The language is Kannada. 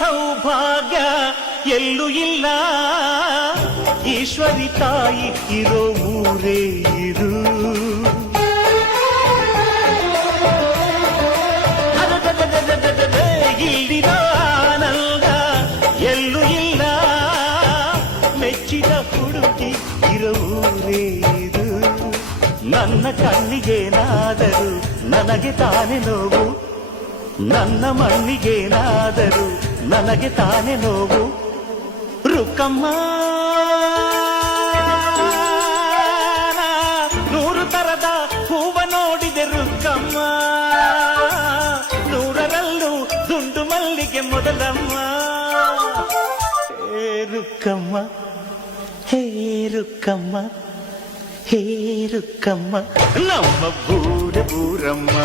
ಸೌಭಾಗ್ಯ ಎಲ್ಲೂ ಇಲ್ಲ. ಈಶ್ವರಿ ತಾಯಿ ಇರೋ ಊರೇ ಇದು. ಇಲ್ಲಿನ ಆನಂದ ಎಲ್ಲೂ ಇಲ್ಲ. ಮೆಚ್ಚಿದ ಹುಡುಗಿ ಇರೋ ಊರೇ ಇದು. ನನ್ನ ಕಣ್ಣಿಗೇನಾದರೂ ನನಗೆ ತಾನೇ ನೋವು, ನನ್ನ ಮಣ್ಣಿಗೇನಾದರೂ ನನಗೆ ತಾನೇ ನೋವು. ರುಕ್ಕಮ್ಮ ನೂರು ತರದ ಹೂವ ನೋಡಿದೆ ರುಕ್ಕಮ್ಮ, ನೂರರಲ್ಲೂ ದುಂಡು ಮಲ್ಲಿಗೆ ಮೊದಲಮ್ಮ. ಹೇ ರುಕ್ಕಮ್ಮ, ಹೇ ರುಕ್ಕಮ್ಮ, ಹೇ ರುಕ್ಕಮ್ಮ, ನಮ್ಮ ಬೂರಮ್ಮ.